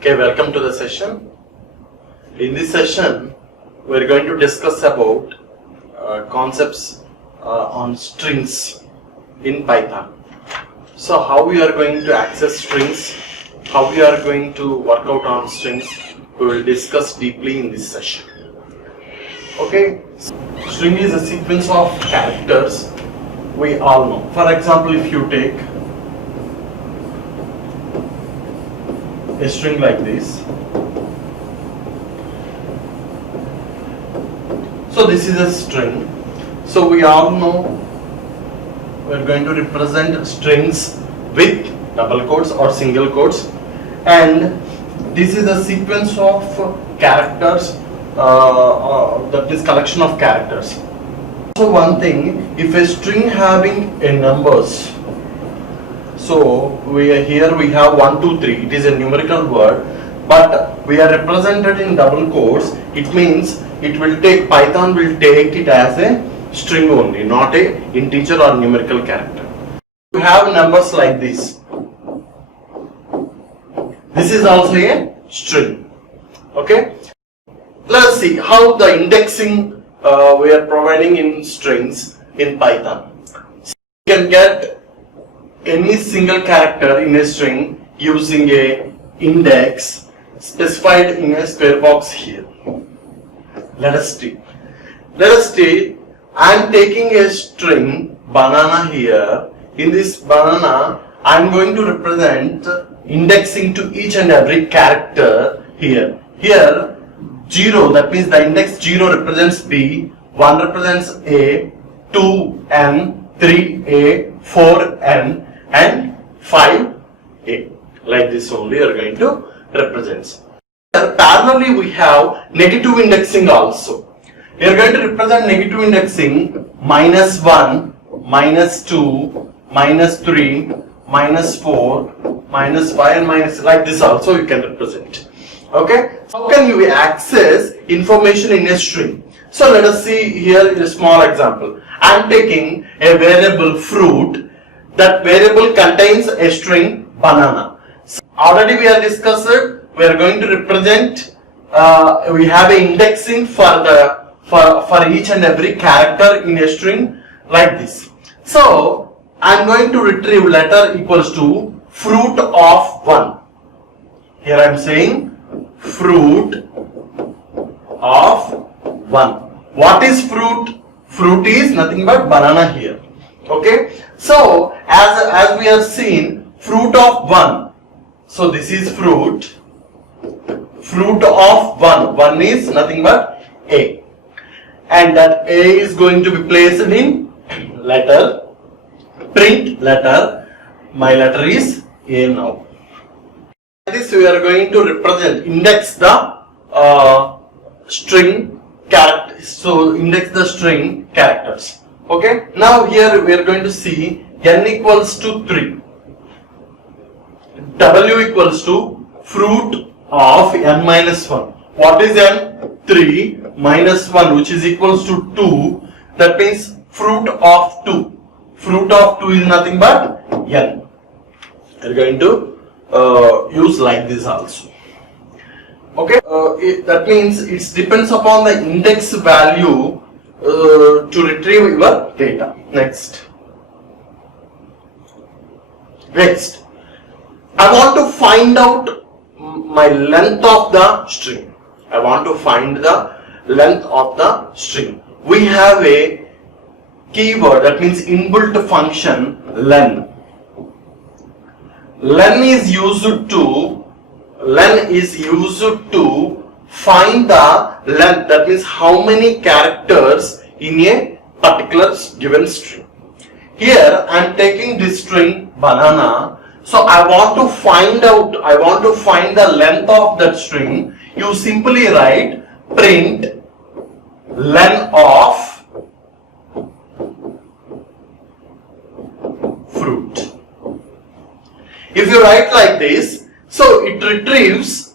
Okay, welcome to the session. In this session, we are going to discuss about concepts on strings in Python. So, how we are going to access strings, how we are going to work out on strings, we will discuss deeply in this session. Okay, string is a sequence of characters we all know. For example, if you take a string like this. So this is a string. So we all know we are going to represent strings with double quotes or single quotes, and this is a sequence of characters, that is collection of characters. So one thing, if a string having a numbers, so we have 1, 2, 3. It is a numerical word, but we are represented in double quotes. It means Python will take it as a string only, not a integer or numerical character. We have numbers like this. This is also a string. Okay. Let's see how the indexing we are providing in strings in Python. So you can get any single character in a string using a index specified in a square box here. Let us see. I am taking a string banana here. In this banana, I am going to represent indexing to each and every character here. Here 0, that means the index 0 represents B, 1 represents A, 2 N, 3 A, 4 N, and 5A. Like this only are going to represent. Parallelly we have negative indexing also. We are going to represent negative indexing -1, -2, -3, -4, -5 and minus, like this also you can represent. Okay. How can you access information in a string? So let us see here in a small example. I am taking a variable fruit. That variable contains a string banana. So already we have discussed it. We are going to represent. We have an indexing for each and every character in a string like this. So I am going to retrieve letter equals to fruit of 1. Here I am saying fruit of 1. What is fruit? Fruit is nothing but banana here. Okay. So as we have seen, fruit of 1. So this is fruit. Fruit of 1. 1 is nothing but A. And that A is going to be placed in letter. Print letter. My letter is A now. This we are going to represent, index the string characters. So index the string characters. Okay. Now here we are going to see n equals to 3. W equals to fruit of n minus 1. What is n? 3 minus 1, which is equals to 2. That means fruit of 2. Fruit of 2 is nothing but n. We are going to use like this also. Okay. That means it depends upon the index value to retrieve your data. Next, I want to find out my length of the string. I want to find the length of the string. We have a keyword, that means inbuilt function len. Len is used to find the length, that means how many characters in a particular given string. Here I am taking this string banana. So I want to find the length of that string. You simply write print len of fruit. If you write like this, so it retrieves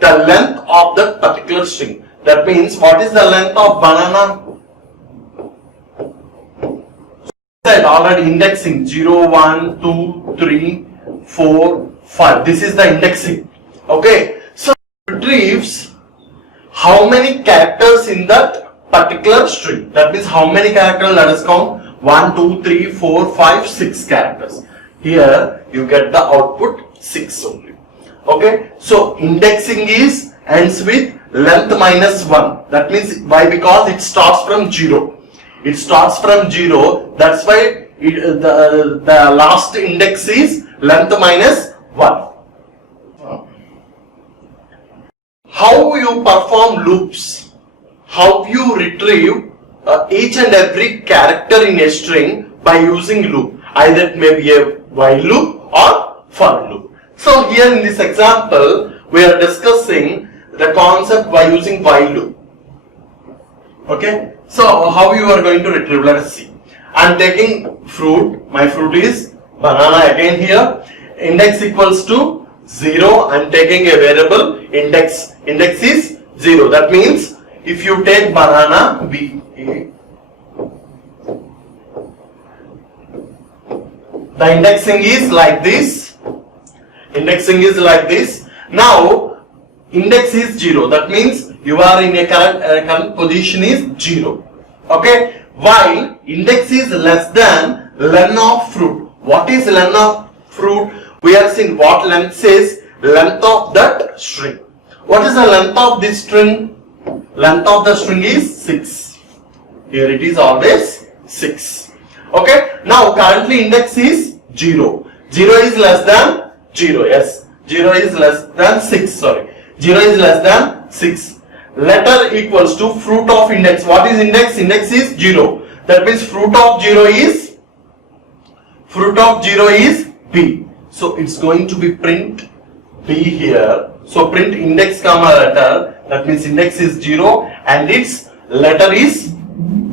the length of that particular string. That means what is the length of banana? Said already indexing 0, 1, 2, 3, 4, 5. This is the indexing. Okay, so it retrieves how many characters in that particular string. That means how many characters, let us count. 1, 2, 3, 4, 5, 6 characters. Here you get the output 6 only. Okay, so indexing is ends with length minus 1. That means why? Because it starts from 0. It starts from 0. That's why the last index is length minus 1. How you perform loops? How you retrieve each and every character in a string by using loop? Either it may be a while loop or for loop. So here in this example, we are discussing the concept by using while loop. Okay, so how you are going to retrieve? Let us see. I am taking fruit. My fruit is banana again here. Index equals to 0. I am taking a variable index. Index is 0. That means if you take banana, the indexing is like this. Indexing is like this. Now index is 0. That means you are in a current position is 0. Okay. While index is less than len of fruit. What is len of fruit? We are seeing what length says. Length of that string. What is the length of this string? Length of the string is 6. Here it is always 6. Okay. Now currently index is 0. 0 is less than 0. Yes. 0 is less than 6. Sorry. 0 is less than 6. Letter equals to fruit of index. What is index? Index is 0. That means fruit of 0 is B. So it's going to be print B here. So print index comma letter. That means index is 0 and its letter is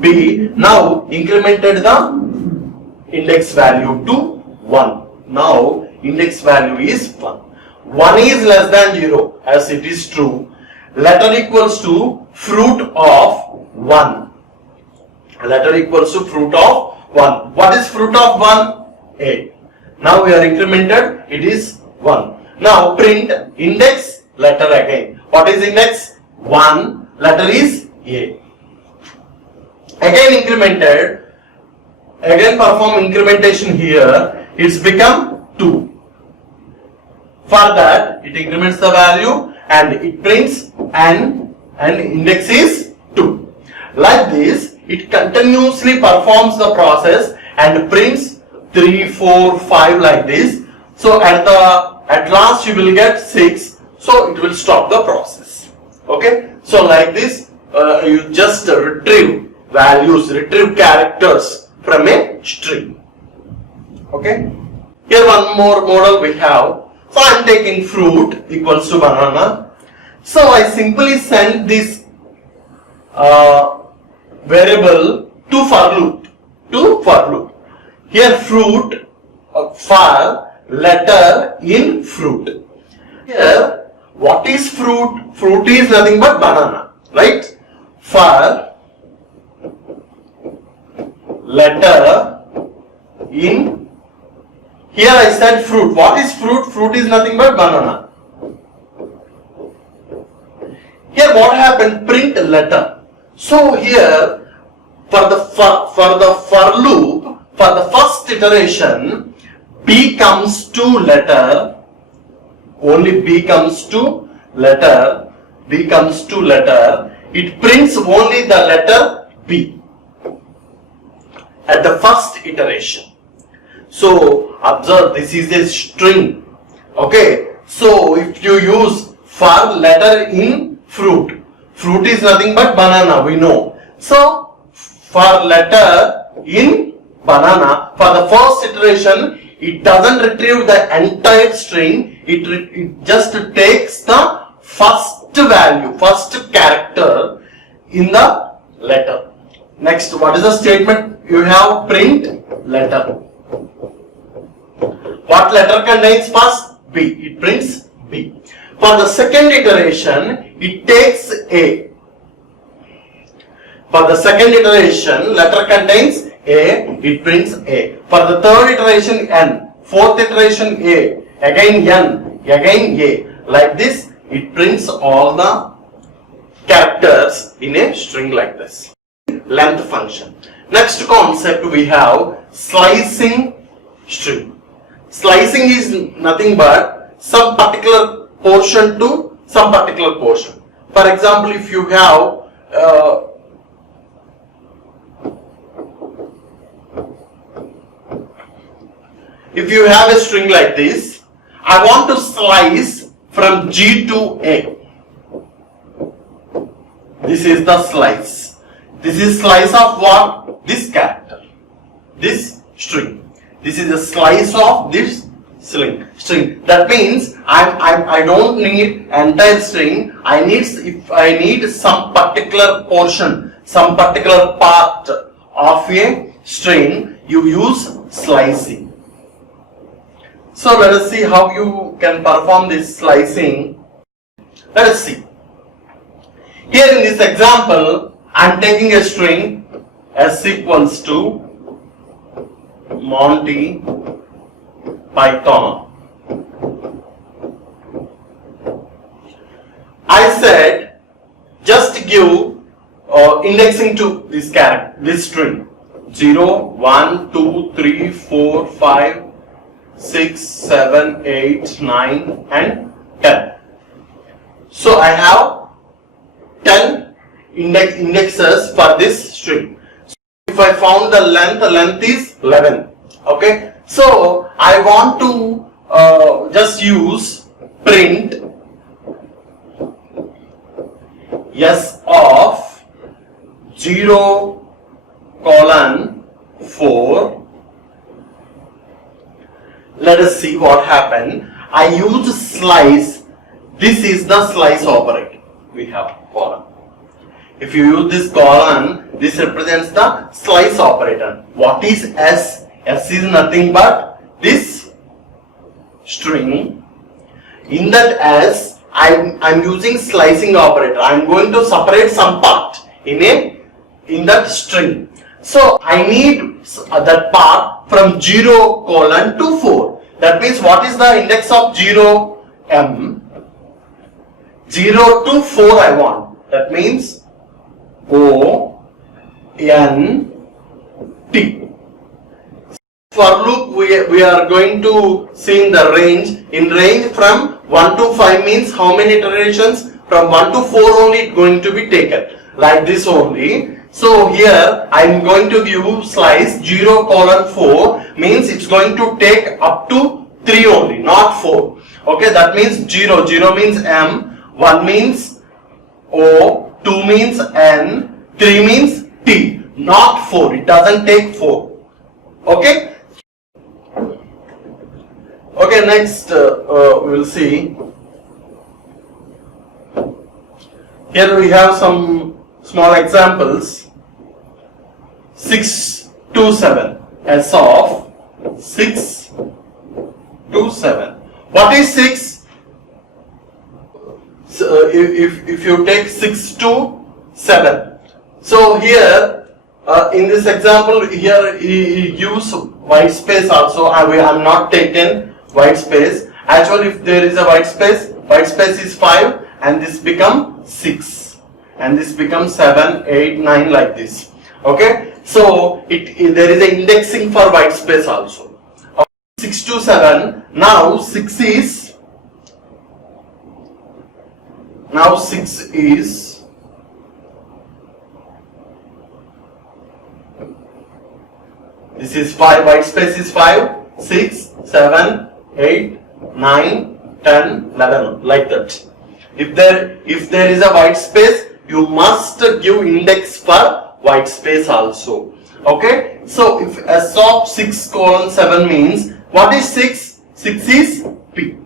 B. Now incremented the index value to 1. Now index value is 1. 1 is less than 0 as it is true. Letter equals to fruit of 1. Letter equals to fruit of 1. What is fruit of 1? A. Now we are incremented, it is 1. Now print index letter again. What is index? 1. Letter is A. Again incremented. Again perform incrementation here. It's become 2. For that it increments the value and it prints n and index is 2. Like this it continuously performs the process and prints 3, 4, 5 like this. So at last you will get 6. So it will stop the process. Okay. So like this you just retrieve values, retrieve characters from a string. Okay. Here one more model we have. So I am taking fruit equals to banana. So I simply send this variable to for loop. Here fruit for letter in fruit. Here what is fruit? Fruit is nothing but banana, right? For letter in, here I said fruit. What is fruit? Fruit is nothing but banana. Here what happened? Print letter. So here for the for loop, for the first iteration, B comes to letter. Only B comes to letter. B comes to letter. It prints only the letter B at the first iteration. So observe, this is a string. Okay. So if you use for letter in fruit, fruit is nothing but banana, we know. So for letter in banana, for the first iteration, it doesn't retrieve the entire string. It just takes the first value, first character in the letter. Next, what is the statement? You have print letter. What letter contains first? B. It prints B. For the second iteration, it takes A. For the second iteration, letter contains A, it prints A. For the third iteration, N. Fourth iteration, A. Again N. again A. Like this, it prints all the characters in a string like this. Length function. Next concept we have slicing string. Slicing is nothing but some particular portion to some particular portion. For example, if you have a string like this, I want to slice from G to A. This is the slice. This is slice of what? This character. This string. This is a slice of this string. That means I don't need entire string. If I need some particular portion, some particular part of a string, you use slicing. So let us see how you can perform this slicing. Let us see. Here in this example, I am taking a string s equals to Monty Python. I said just give indexing to this character, this string 0, 1, 2, 3, 4, 5, 6, 7, 8, 9 and 10. So I have 10 indexes for this string. So if I found the length is 11. Okay. So I want to just use print s of 0, 4. Let us see what happened. I use slice. This is the slice operator. We have colon. If you use this colon, this represents the slice operator. What is S? S is nothing but this string. In that S, I'm using slicing operator. I'm going to separate some part in that string. So I need that part from 0, to 4. That means what is the index of 0? M. 0 to 4 I want. That means O, N, T. For loop we are going to see in the range. In range from 1 to 5 means how many iterations? From 1 to 4 only it going to be taken. Like this only. So here I am going to give slice 0, 4 means it's going to take up to 3 only, not 4. Okay, that means 0. 0 means M, 1 means O, 2 means N, 3 means T, not 4. It doesn't take 4. Okay. Okay, next we will see. Here we have some small examples. 6 to 7. S of 6 to 7. What is 6? So if you take 6 to 7. So here in this example here he use white space also. I am not taken white space. Actually if there is a white space is 5 and this become 6 and this becomes 7, 8, 9 like this. Okay. So there is an indexing for white space also. 6 to 7. Now 6 is this is 5, white space is 5, 6, 7, 8, 9, 10, 11 like that. If there is a white space, you must give index for white space also. Okay. So if S of 6, 7 means what is 6? 6 is P.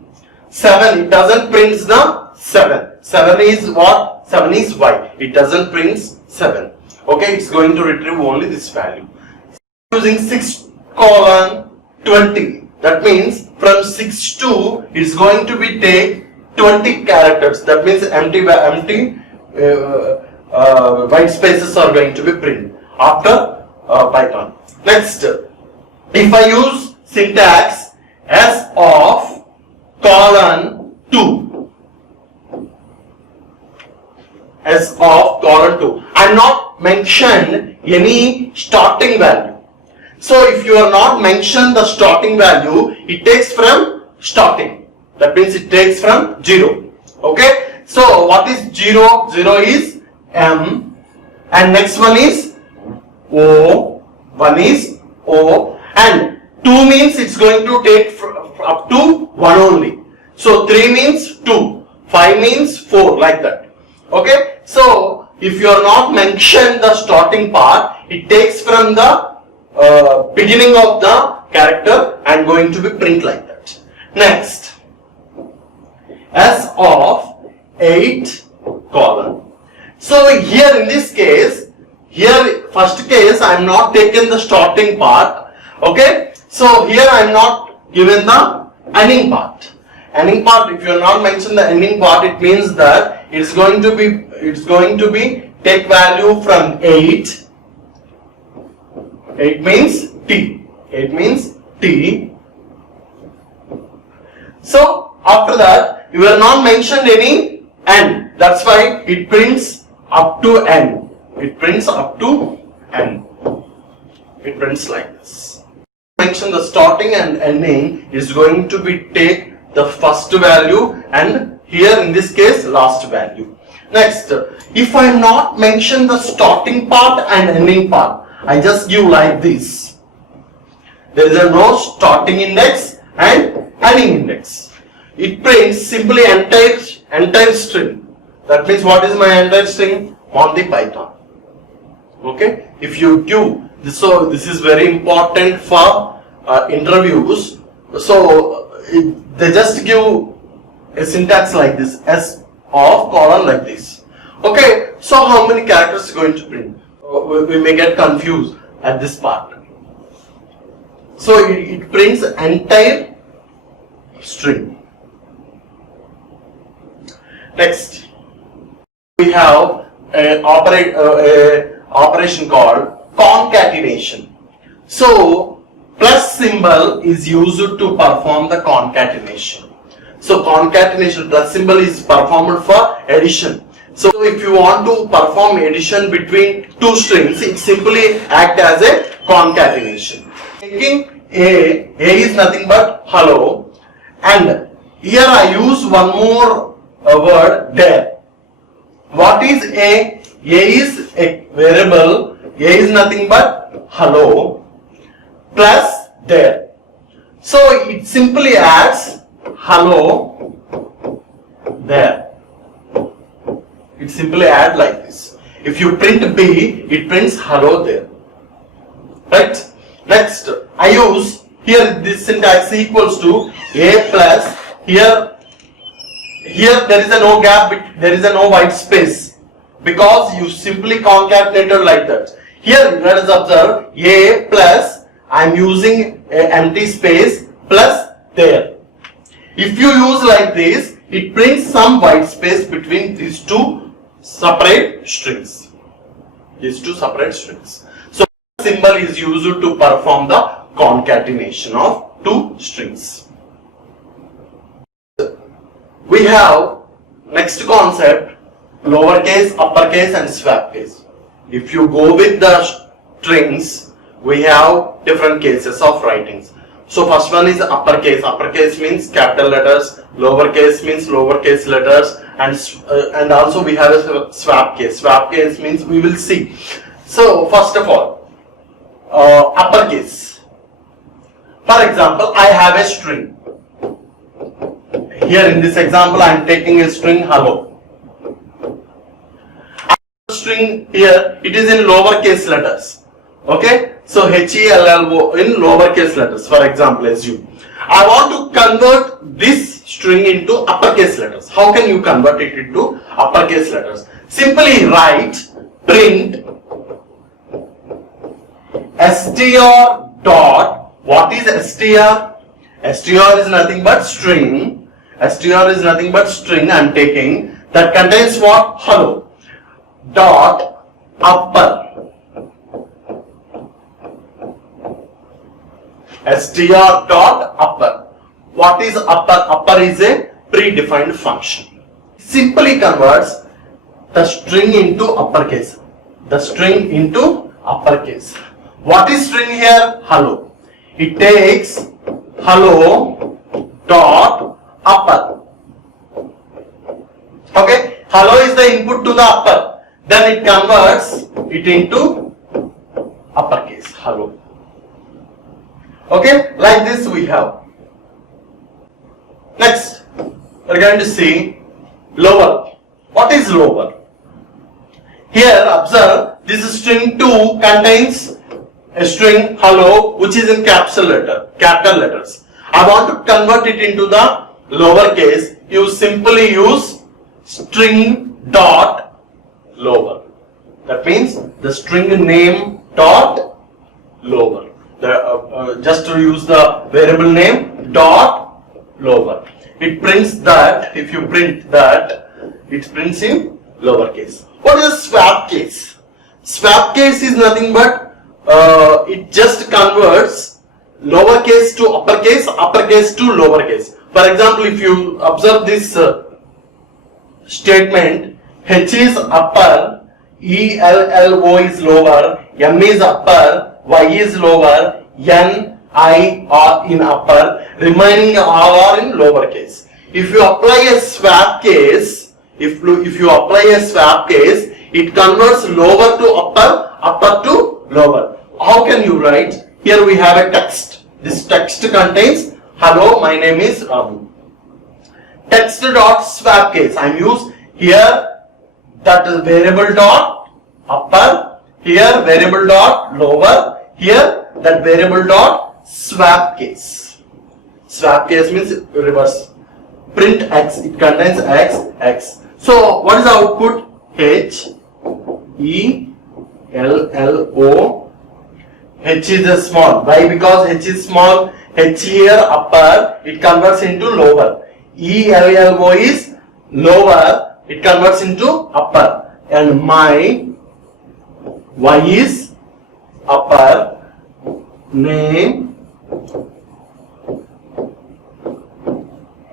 7 it doesn't print the 7. 7 is what? 7 is Y. It doesn't print 7. Okay, it's going to retrieve only this value. Using 6, 20. That means from 6 to it's going to be take 20 characters. That means empty white spaces are going to be printed after Python. Next, if I use syntax S of colon 2. S of colon 2. I am not mentioned any starting value. So if you are not mentioned the starting value, it takes from starting. That means it takes from 0. Okay. So what is 0? 0 is M, and next one is O, 1 is O, and 2 means it's going to take up to 1 only. So 3 means 2, 5 means 4, like that. Okay. So if you are not mentioned the starting part, it takes from the beginning of the character and going to be print like that. Next, S of 8 colon. So here in this case, here first case I am not taken the starting part. Okay. So here I am not given the ending part. Ending part, if you are not mentioned the ending part, it means that it's going to be take value from 8. 8 means T. 8 means T. So after that, you are not mentioned any N. That's why it prints up to N. It prints up to N. It prints like this. Mention the starting and ending is going to be take the first value, and here in this case last value. Next, if I am not mentioned the starting part and ending part, I just give like this. There is no starting index and ending index. It prints simply entire string. That means what is my entire string? Monty Python. Okay. If you give this, so this is very important for interviews. So they just give a syntax like this, S of colon like this. Okay. So how many characters is going to print? We may get confused at this part. So it prints entire string. Next, we have a operation called concatenation. So plus symbol is used to perform the concatenation. So concatenation plus symbol is performed for addition. So if you want to perform addition between two strings, it simply acts as a concatenation. Taking A is nothing but hello, and here I use one more word there. What is A? A is a variable. A is nothing but hello plus there. So it simply adds hello there. It simply adds like this. If you print B, it prints hello there. Right? Next, I use here this syntax equals to A plus here there is a no gap, there is a no white space because you simply concatenated like that. Here let us observe A plus I am using an empty space plus there. If you use like this, it prints some white space between these two separate strings. These two separate strings. So symbol is used to perform the concatenation of two strings. We have next concept, lowercase, uppercase and swap case. If you go with the strings, we have different cases of writings. So first one is uppercase. Uppercase means capital letters, lowercase means lowercase letters, and also we have a swap case. Swap case means we will see. So first of all, uppercase. For example, I have a string. Here in this example, I am taking a string hello. String here, it is in lowercase letters. Okay, so HELLO in lowercase letters. For example, assume I want to convert this string into uppercase letters. How can you convert it into uppercase letters? Simply write print str dot. What is str? Str is nothing but string. Str is nothing but string I am taking that contains what? Hello. Dot upper. Str dot upper. What is upper? Upper is a predefined function. Simply converts the string into uppercase. The string into uppercase. What is string here? Hello. It takes hello dot upper. Okay. Hello is the input to the upper. Then it converts it into uppercase. Hello. Okay. Like this we have. Next, we are going to see lower. What is lower? Here, observe, this string 2 contains a string hello which is in capital letters. I want to convert it into the lowercase. You simply use string dot lower. That means the string name dot lower. Just to use the variable name dot lower. It prints that, if you print that, it prints in lowercase. What is a swap case? Swap case is nothing but it just converts lowercase to uppercase, uppercase to lowercase. For example, if you observe this statement, H is upper, E L L O is lower, M is upper, Y is lower, N I are in upper, remaining all are in lowercase. If you apply a swap case, if you apply a swap case, it converts lower to upper, upper to lower. How can you write? Here we have a text. This text contains hello, my name is Ram. Text dot swap case. I use here that is variable dot upper, here variable dot lower, here that variable dot swap case. Swap case means reverse. Print x, it contains x. So what is the output? H E L L O. H is a small. Why? Because H is small. H here upper, it converts into lower. E L L O is lower, it converts into upper. And my Y is upper, name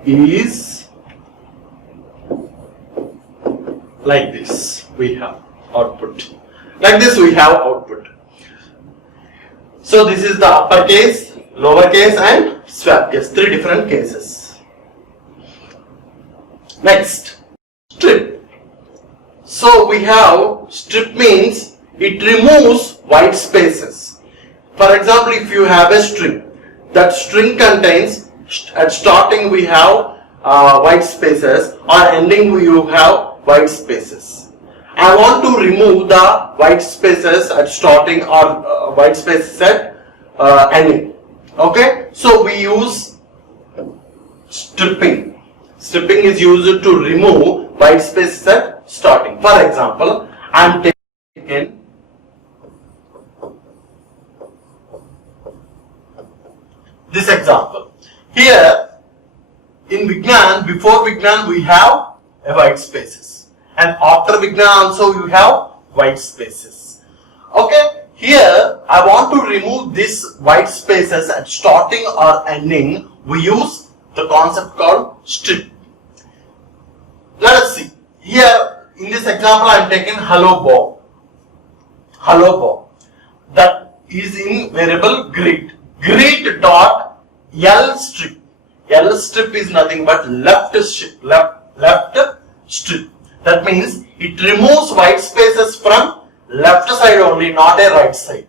is like this. We have output. Like this we have output. So this is the uppercase, lowercase and swap case. 3 different cases. Next, strip. So we have strip means it removes white spaces. For example, if you have a string, that string contains, at starting we have white spaces, or ending you have white spaces. I want to remove the white spaces at starting or white spaces at ending. Okay, so we use stripping. Stripping is used to remove white spaces at starting. For example, I am taking this example. Here in Vignan, before Vignan we have a white spaces, and after Vignan also you have white spaces. Okay, here I want to remove this white spaces at starting or ending. We use the concept called strip. Let us see. Here in this example I am taking hello Bob. Hello Bob. That is in variable greet. Greet dot L strip. L strip is nothing but left strip. Left strip. That means it removes white spaces from left side only, not a right side.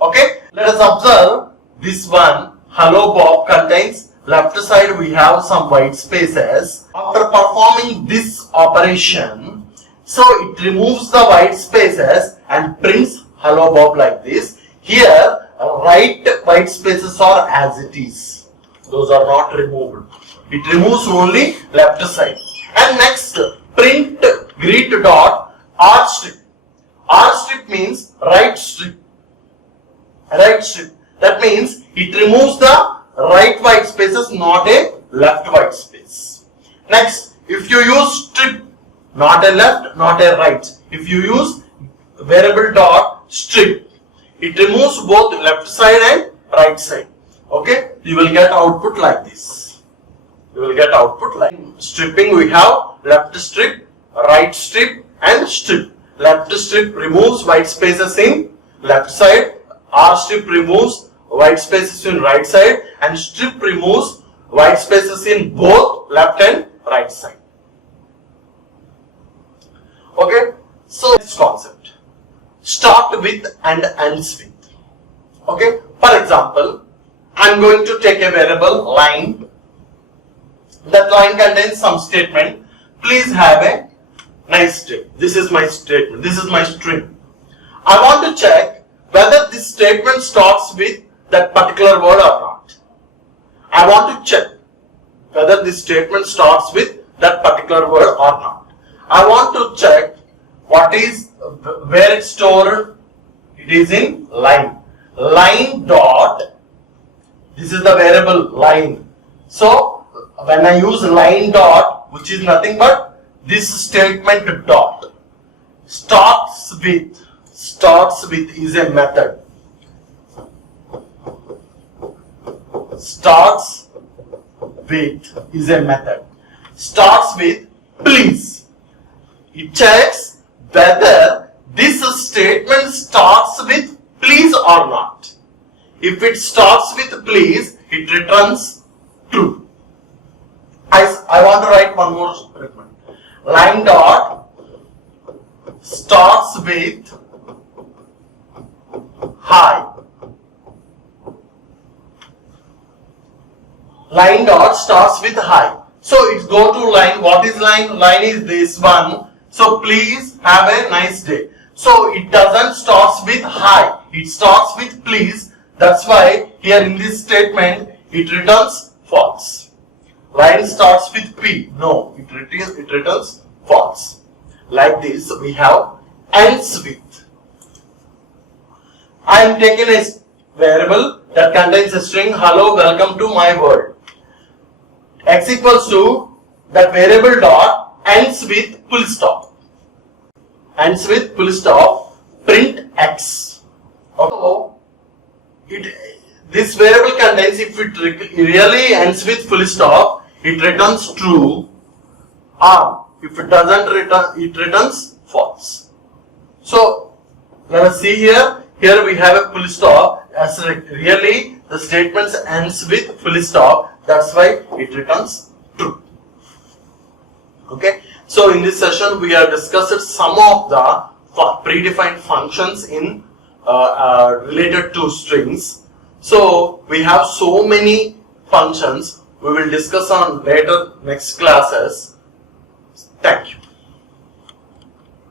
Okay. Let us observe this one. Hello Bob contains left side we have some white spaces. After performing this operation, so it removes the white spaces and prints hello Bob like this. Here right white spaces are as it is. Those are not removed. It removes only left side. And next, print greet dot R strip. R strip means right strip. Right strip. That means it removes the right white spaces, not a left white space. Next, if you use strip, not a left, not a right. If you use variable dot strip, it removes both left side and right side. Okay, you will get output like this. you will get output like stripping. We have left strip, right strip, and strip. Left strip removes white spaces in left side. R strip removes white spaces in right side, and strip removes white spaces in both left and right side. Okay, so this concept start with and ends with. Okay, for example, I am going to take a variable line. That line contains some statement. Please have a nice day. This is my statement. This is my string. I want to check whether this statement starts with that particular word or not. I want to check whether this statement starts with that particular word or not. I want to check where it's stored. It is in line. Line dot, this is the variable line. So when I use line dot, which is nothing but this statement dot, starts with is a method. Starts with is a method. Starts with please. It checks whether this statement starts with please or not. If it starts with please, it returns true. I want to write one more statement. Line dot starts with hi. Line dot starts with hi. So it go to line. What is line? Line is this one. So please have a nice day. So it doesn't starts with hi. It starts with please. That's why here in this statement it returns false. Line starts with P. No, it returns false. Like this we have ends with. I am taking a variable that contains a string hello welcome to my world. X equals to that variable dot ends with full stop. Ends with full stop, print X. So this variable contains, if it really ends with full stop, it returns true, or if it doesn't return, it returns false. So let us see here. Here we have a full stop. As really the statement ends with full stop. That's why it returns true. Okay. So in this session we have discussed some of the predefined functions in related to strings. So we have so many functions. We will discuss on later next classes.